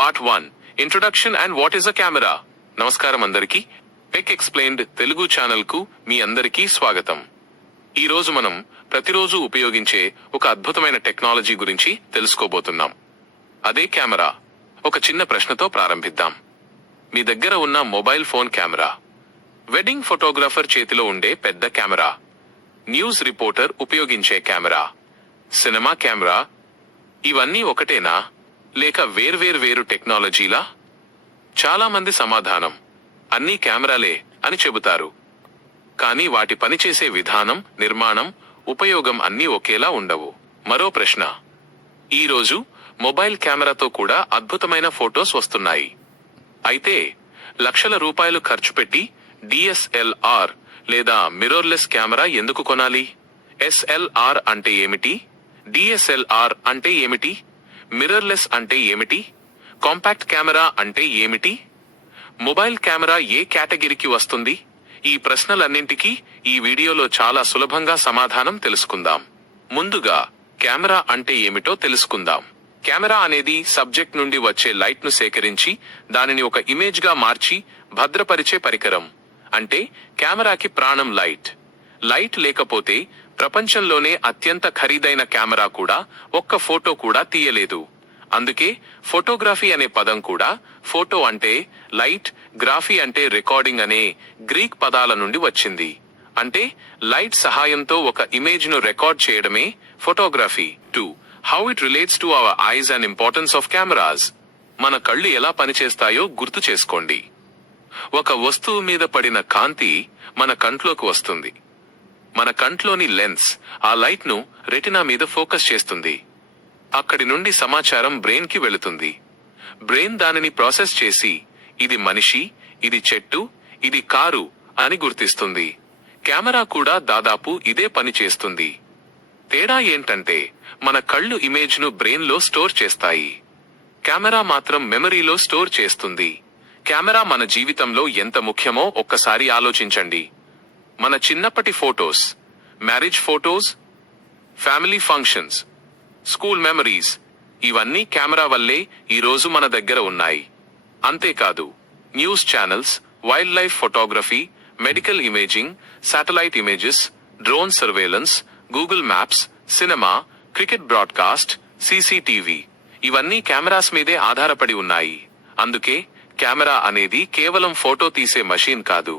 Part 1 introduction and what is a camera. నమస్కారం అందరికీ. Tech explained Telugu channel కు మీ అందరికీ స్వాగతం. ఈ రోజు మనం ప్రతిరోజు ఉపయోగించే ఒక అద్భుతమైన టెక్నాలజీ గురించి తెలుసుకోబోతున్నాం. అదే కెమెరా. ఒక చిన్న ప్రశ్నతో ప్రారంభిద్దాం. మీ దగ్గర ఉన్న mobile phone camera, wedding photographer చేతిలో ఉండే పెద్ద కెమెరా, న్యూస్ రిపోర్టర్ ఉపయోగించే కెమెరా, సినిమా కెమెరా, ఇవన్నీ ఒకటేనా లేక వేర్వేరు టెక్నాలజీలా? చాలా మంది సమాధానం అన్నీ కెమెరాలే అని చెబుతారు. కానీ వాటి పనిచేసే విధానం, నిర్మాణం, ఉపయోగం అన్నీ ఒకేలా ఉండవు. మరో ప్రశ్న, ఈరోజు మొబైల్ కెమెరాతో కూడా అద్భుతమైన ఫొటోస్ వస్తున్నాయి. అయితే లక్షల రూపాయలు ఖర్చు పెట్టి డిఎస్ఎల్ఆర్ లేదా మిర్రర్లెస్ కెమెరా ఎందుకు కొనాలి? ఎస్ఎల్ఆర్ అంటే ఏమిటి? డిఎస్ఎల్ఆర్ అంటే ఏమిటి? మిర్రర్లెస్ అంటే ఏమిటి? కాంపాక్ట్ కెమెరా అంటే ఏమిటి? మొబైల్ కెమెరా ఏ కేటగిరీకి వస్తుంది? ఈ ప్రశ్నలన్నింటికీ ఈ వీడియోలో చాలా సులభంగా సమాధానం తెలుసుకుందాం. ముందుగా కెమెరా అంటే ఏమిటో తెలుసుకుందాం. కెమెరా అనేది సబ్జెక్ట్ నుండి వచ్చే లైట్ ను సేకరించి దానిని ఒక ఇమేజ్ గా మార్చి భద్రపరిచే పరికరం. అంటే కెమెరాకి ప్రాణం లైట్. లైట్ లేకపోతే ప్రపంచంలోనే అత్యంత ఖరీదైన కెమెరా కూడా ఒక్క ఫోటో కూడా తీయలేదు. అందుకే ఫోటోగ్రఫీ అనే పదం కూడా ఫోటో అంటే లైట్, గ్రాఫీ అంటే రికార్డింగ్ అనే గ్రీక్ పదాల నుండి వచ్చింది. అంటే లైట్ సహాయంతో ఒక ఇమేజ్ ను రికార్డ్ చేయడమే photography. 2. How it relates to our eyes and importance of cameras. మన కళ్ళు ఎలా పనిచేస్తాయో గుర్తు చేసుకోండి. ఒక వస్తువు మీద పడిన కాంతి మన కంట్లోకి వస్తుంది. మన కంట్లోని లెన్స్ ఆ లైట్ ను రెటినా మీద ఫోకస్ చేస్తుంది. అక్కడి నుండి సమాచారం బ్రెయిన్ కి వెళుతుంది. బ్రెయిన్ దానిని ప్రాసెస్ చేసి ఇది మనిషి, ఇది చెట్టు, ఇది కారు అని గుర్తిస్తుంది. కెమెరా కూడా దాదాపు ఇదే పని చేస్తుంది. తేడా ఏంటంటే మన కళ్ళు ఇమేజ్ ను బ్రెయిన్ లో స్టోర్ చేస్తాయి. కెమెరా మాత్రం మెమరీలో స్టోర్ చేస్తుంది. కెమెరా మన జీవితంలో ఎంత ముఖ్యమో ఒక్కసారి ఆలోచించండి. మన చిన్నప్పటి photos, marriage photos, family functions, school memories, ఇవన్నీ కెమెరా వల్లే ఈరోజు మన దగ్గర ఉన్నాయి. అంతేకాదు news channels, wild life photography, medical imaging, satellite images, drone surveillance, Google maps, cinema, cricket broadcast, CCTV, ఇవన్నీ కెమెరాస్ మీదే ఆధారపడి ఉన్నాయి. అందుకే కెమెరా అనేది కేవలం ఫోటో తీసే మషీన్ కాదు,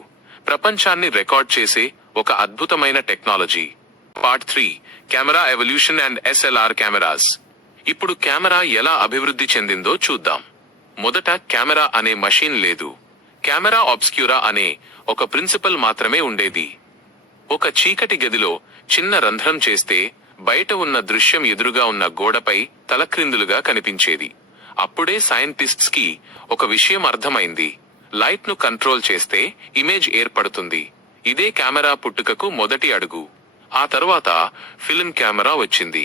ప్రపంచాన్ని రికార్డ్ చేసే ఒక అద్భుతమైన technology. Part 3 camera evolution and SLR cameras. ఇప్పుడు కెమెరా ఎలా అభివృద్ధి చెందిందో చూద్దాం. మొదట కెమెరా అనే మషీన్ లేదు. కెమెరా ఆబ్స్క్యూరా అనే ఒక ప్రిన్సిపల్ మాత్రమే ఉండేది. ఒక చీకటి గదిలో చిన్న రంధ్రం చేస్తే బయట ఉన్న దృశ్యం ఎదురుగా ఉన్న గోడపై తలక్రిందులుగా కనిపించేది. అప్పుడే సైంటిస్ట్స్ కి ఒక విషయం అర్థమైంది. లైట్ ను కంట్రోల్ చేస్తే ఇమేజ్ ఏర్పడుతుంది. ఇదే కెమెరా పుట్టుకకు మొదటి అడుగు. ఆ తర్వాత ఫిల్మ్ కెమెరా వచ్చింది.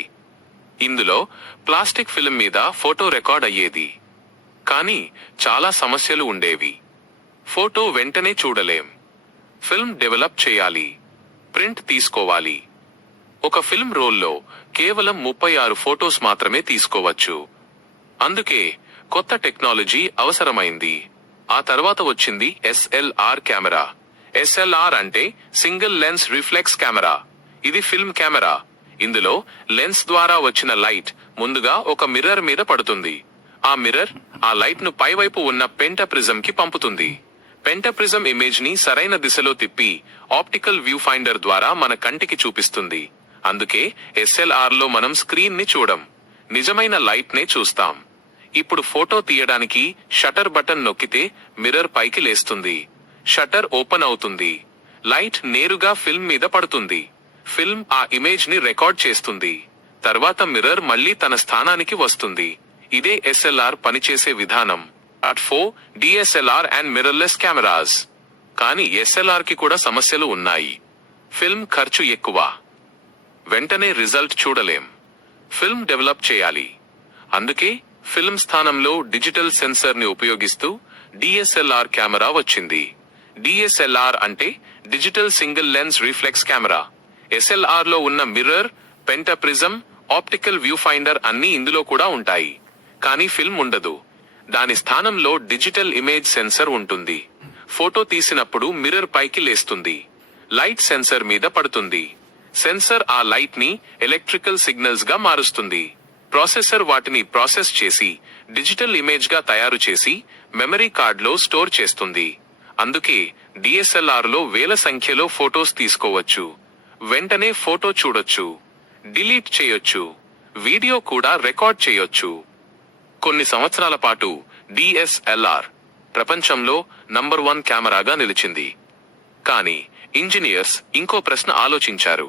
ఇందులో ప్లాస్టిక్ ఫిల్మ్ మీద ఫోటో రికార్డ్ అయ్యేది. కానీ చాలా సమస్యలు ఉండేవి. ఫోటో వెంటనే చూడలేం. ఫిల్మ్ డెవలప్ చేయాలి, ప్రింట్ తీసుకోవాలి. ఒక ఫిల్మ్ రోల్లో కేవలం 36 ఫోటోస్ మాత్రమే తీసుకోవచ్చు. అందుకే కొత్త టెక్నాలజీ అవసరమైంది. ఆ తర్వాత వచ్చింది ఎస్ఎల్ఆర్ కెమెరా. ఎస్ఎల్ఆర్ అంటే సింగిల్ లెన్స్ రిఫ్లెక్స్ కెమెరా. ఇది ఫిల్మ్ కెమెరా. ఇందులో లెన్స్ ద్వారా వచ్చిన లైట్ ముందుగా ఒక మిర్రర్ మీద పడుతుంది. ఆ మిర్రర్ ఆ లైట్ ను పైవైపు ఉన్న పెంటప్రిజం కి పంపుతుంది. పెంటప్రిజం ఇమేజ్ ని సరైన దిశలో తిప్పి ఆప్టికల్ వ్యూ ఫైండర్ ద్వారా మన కంటికి చూపిస్తుంది. అందుకే ఎస్ఎల్ఆర్ లో మనం స్క్రీన్ ని చూడం, నిజమైన లైట్ నే చూస్తాం. ఇప్పుడు ఫోటో తీయడానికి షటర్ బటన్ నొక్కితే మిర్రర్ పైకి లేస్తుంది. షటర్ ఓపెన్ అవుతుంది. లైట్ నేరుగా ఫిల్మ్ మీద పడుతుంది. ఫిల్మ్ ఆ ఇమేజ్ ని రికార్డ్ చేస్తుంది. తర్వాత మిర్రర్ మళ్లీ తన స్థానానికి వస్తుంది. ఇదే ఎస్ఎల్ఆర్ పనిచేసే విధానం. Part 4 DSLR and mirrorless cameras. కానీ ఎస్ఎల్ఆర్ కి కూడా సమస్యలు ఉన్నాయి. ఫిల్మ్ ఖర్చు ఎక్కువ. వెంటనే రిజల్ట్ చూడలేం. ఫిల్మ్ డెవలప్ చేయాలి. అందుకే ఫిల్మ్ స్థానంలో డిజిటల్ సెన్సర్ ని ఉపయోగిస్తూ డిఎస్ఎల్ఆర్ కెమెరా వచ్చింది. డిఎస్ఎల్ఆర్ అంటే digital single lens reflex camera. SLR లో ఉన్న మిర్రర్, పెంటప్రిజం, ఆప్టికల్ వ్యూ ఫైండర్ అన్నీ ఇందులో కూడా ఉంటాయి. కానీ ఫిల్మ్ ఉండదు. దాని స్థానంలో డిజిటల్ ఇమేజ్ సెన్సర్ ఉంటుంది. ఫోటో తీసినప్పుడు మిర్రర్ పైకి లేస్తుంది. లైట్ సెన్సర్ మీద పడుతుంది. సెన్సర్ ఆ లైట్ ని ఎలక్ట్రికల్ సిగ్నల్స్ గా మారుస్తుంది. ప్రాసెసర్ వాటిని ప్రాసెస్ చేసి డిజిటల్ ఇమేజ్ గా తయారు చేసి మెమరీ కార్డ్ లో స్టోర్ చేస్తుంది. అందుకే డిఎస్ఎల్ఆర్ లో వేల సంఖ్యలో ఫోటోస్ తీసుకోవచ్చు. వెంటనే ఫోటో చూడొచ్చు, డిలీట్ చేయొచ్చు, వీడియో కూడా రికార్డ్ చేయొచ్చు. కొన్ని సంవత్సరాల పాటు డిఎస్ఎల్ఆర్ ప్రపంచంలో నంబర్ 1 కెమెరాగా నిలిచింది. కానీ ఇంజనీర్స్ ఇంకో ప్రశ్న ఆలోచించారు.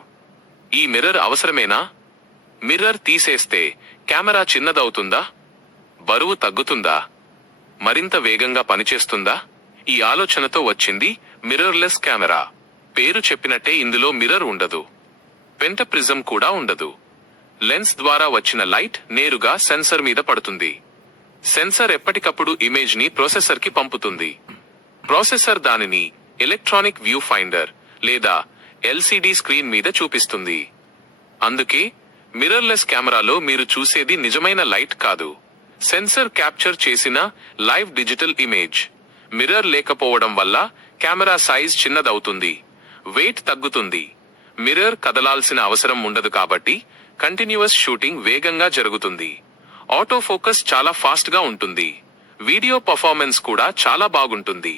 ఈ మిర్రర్ అవసరమేనా? మిర్రర్ తీసేస్తే కెమెరా చిన్నదవుతుందా? బరువు తగ్గుతుందా? మరింత వేగంగా పనిచేస్తుందా? ఈ ఆలోచనతో వచ్చింది మిర్రర్లెస్ కెమెరా. పేరు చెప్పినట్టే ఇందులో మిర్రర్ ఉండదు, పెంట ప్రిజం కూడా ఉండదు. లెన్స్ ద్వారా వచ్చిన లైట్ నేరుగా సెన్సర్ మీద పడుతుంది. సెన్సర్ ఎప్పటికప్పుడు ఇమేజ్ ని ప్రాసెసర్ కి పంపుతుంది. ప్రాసెసర్ దానిని ఎలక్ట్రానిక్ వ్యూ ఫైండర్ లేదా ఎల్సిడి స్క్రీన్ మీద చూపిస్తుంది. అందుకే మిర్రర్లెస్ కెమెరాలో మీరు చూసేది నిజమైన లైట్ కాదు, సెన్సర్ క్యాప్చర్ చేసిన లైవ్ డిజిటల్ ఇమేజ్. మిర్రర్ లేకపోవడం వల్ల కెమెరా సైజ్ చిన్నదవుతుంది, వెయిట్ తగ్గుతుంది. మిర్రర్ కదలాల్సిన అవసరం ఉండదు కాబట్టి కంటిన్యూస్ షూటింగ్ వేగంగా జరుగుతుంది. ఆటో ఫోకస్ చాలా ఫాస్ట్ గా ఉంటుంది. వీడియో పర్ఫార్మెన్స్ కూడా చాలా బాగుంటుంది.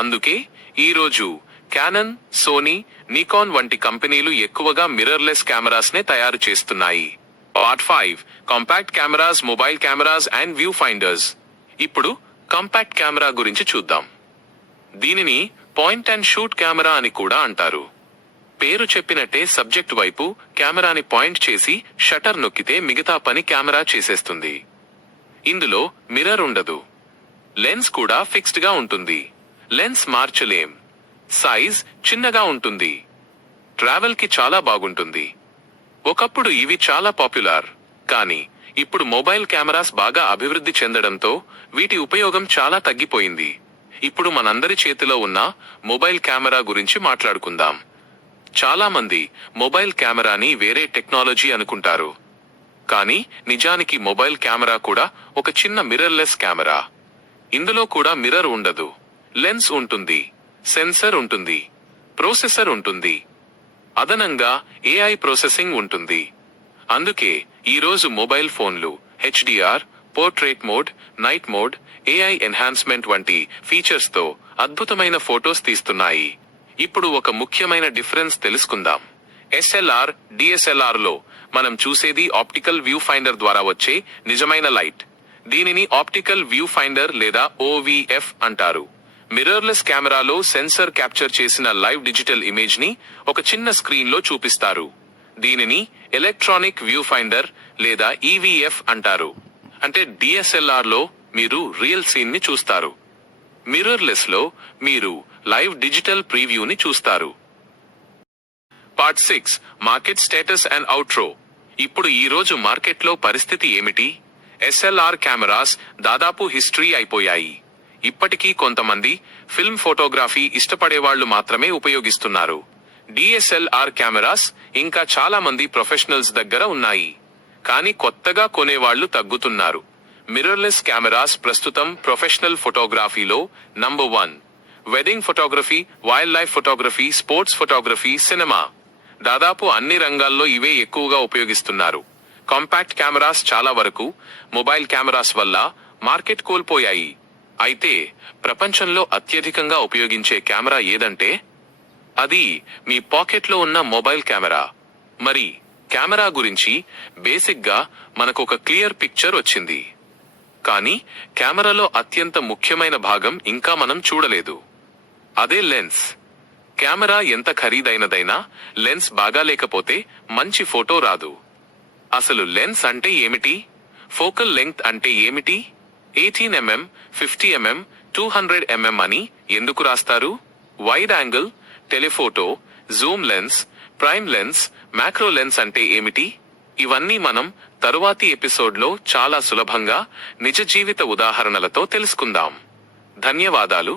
అందుకే ఈ రోజు క్యానన్, సోనీ, నికాన్ వంటి కంపెనీలు ఎక్కువగా మిర్రర్లెస్ కెమెరాస్ నే తయారు చేస్తున్నాయి. Part 5 compact cameras, mobile cameras and view finders. ఇప్పుడు కాంపాక్ట్ కెమెరా గురించి చూద్దాం. దీనిని పాయింట్ అండ్ షూట్ కెమెరా అని కూడా అంటారు. పేరు చెప్పినట్టే సబ్జెక్ట్ వైపు కెమెరాని పాయింట్ చేసి షటర్ నొక్కితే మిగతా పని కెమెరా చేసేస్తుంది. ఇందులో మిర్రర్ ఉండదు. లెన్స్ కూడా ఫిక్స్డ్ గా ఉంటుంది. లెన్స్ మార్చలేం. సైజ్ చిన్నగా ఉంటుంది. ట్రావెల్ కి చాలా బాగుంటుంది. ఒకప్పుడు ఇవి చాలా పాపులర్. కానీ ఇప్పుడు మొబైల్ కెమెరాస్ బాగా అభివృద్ధి చెందడంతో వీటి ఉపయోగం చాలా తగ్గిపోయింది. ఇప్పుడు మనందరి చేతిలో ఉన్న మొబైల్ కెమెరా గురించి మాట్లాడుకుందాం. చాలా మంది మొబైల్ కెమెరాని వేరే టెక్నాలజీ అనుకుంటారు. కానీ నిజానికి మొబైల్ కెమెరా కూడా ఒక చిన్న మిర్రర్లెస్ కెమెరా. ఇందులో కూడా మిర్రర్ ఉండదు. లెన్స్ ఉంటుంది, సెన్సర్ ఉంటుంది, ప్రాసెసర్ ఉంటుంది. అదనంగా ఏఐ ప్రాసెసింగ్ ఉంటుంది. అందుకే ఈరోజు మొబైల్ ఫోన్లు HDR, portrait mode, night mode, AI enhancement వంటి ఫీచర్స్ తో అద్భుతమైన ఫోటోస్ తీస్తున్నాయి. ఇప్పుడు ఒక ముఖ్యమైన డిఫరెన్స్ తెలుసుకుందాం. ఎస్ఎల్ఆర్, డిఎస్ఎల్ఆర్ లో మనం చూసేది ఆప్టికల్ వ్యూ ఫైండర్ ద్వారా వచ్చే నిజమైన లైట్. దీనిని ఆప్టికల్ వ్యూ ఫైండర్ లేదా ఓవిఎఫ్ అంటారు. మిర్రర్లెస్ కెమెరాలో సెన్సర్ క్యాప్చర్ చేసిన లైవ్ డిజిటల్ ఇమేజ్ ని ఒక చిన్న స్క్రీన్ లో చూపిస్తారు. దీనిని ఎలక్ట్రానిక్ వ్యూ ఫైండర్ లేదా ఈవీఎఫ్ అంటారు. అంటే డిఎస్ఎల్ఆర్ లో మీరు రియల్ సీన్ ని చూస్తారు. మిర్రర్లెస్ లో మీరు లైవ్ డిజిటల్ ప్రీవ్యూని చూస్తారు. Part 6 market status and outro. ఇప్పుడు ఈ రోజు మార్కెట్లో పరిస్థితి ఏమిటి? ఎస్ఎల్ఆర్ కెమెరాస్ దాదాపు హిస్టరీ అయిపోయాయి. ఇప్పటికీ కొంతమంది ఫిల్మ్ ఫోటోగ్రఫీ ఇష్టపడేవాళ్లు మాత్రమే ఉపయోగిస్తున్నారు. డిఎస్ఎల్ఆర్ కెమెరాస్ ఇంకా చాలా మంది ప్రొఫెషనల్స్ దగ్గర ఉన్నాయి. కానీ కొత్తగా కొనేవాళ్లు తగ్గుతున్నారు. మిర్రర్లెస్ కెమెరాస్ ప్రస్తుతం ప్రొఫెషనల్ ఫోటోగ్రఫీలో number 1. Wedding photography, wild life photography, sports photography, cinema, దాదాపు అన్ని రంగాల్లో ఇవే ఎక్కువగా ఉపయోగిస్తున్నారు. కాంపాక్ట్ కెమెరాస్ చాలా వరకు మొబైల్ కెమెరాస్ వల్ల మార్కెట్ కోల్పోయాయి. అయితే ప్రపంచంలో అత్యధికంగా ఉపయోగించే కెమెరా ఏదంటే అది మీ పాకెట్లో ఉన్న మొబైల్ కెమెరా. మరి కెమెరా గురించి బేసిక్ గా మనకు ఒక క్లియర్ పిక్చర్ వచ్చింది. కానీ కెమెరాలో అత్యంత ముఖ్యమైన భాగం ఇంకా మనం చూడలేదు. అదే లెన్స్. కెమెరా ఎంత ఖరీదైనదైనా లెన్స్ బాగా లేకపోతే మంచి ఫోటో రాదు. అసలు లెన్స్ అంటే ఏమిటి? ఫోకల్ లెంగ్త్ అంటే ఏమిటి? 18mm, 50mm, 200mm అని ఎందుకు రాస్తారు? Wide angle, telephoto, Zoom lens, prime lens, macro lens అంటే ఏమిటి? ఇవన్నీ మనం తరువాతి ఎపిసోడ్లో చాలా సులభంగా నిజ జీవిత ఉదాహరణలతో తెలుసుకుందాం. ధన్యవాదాలు.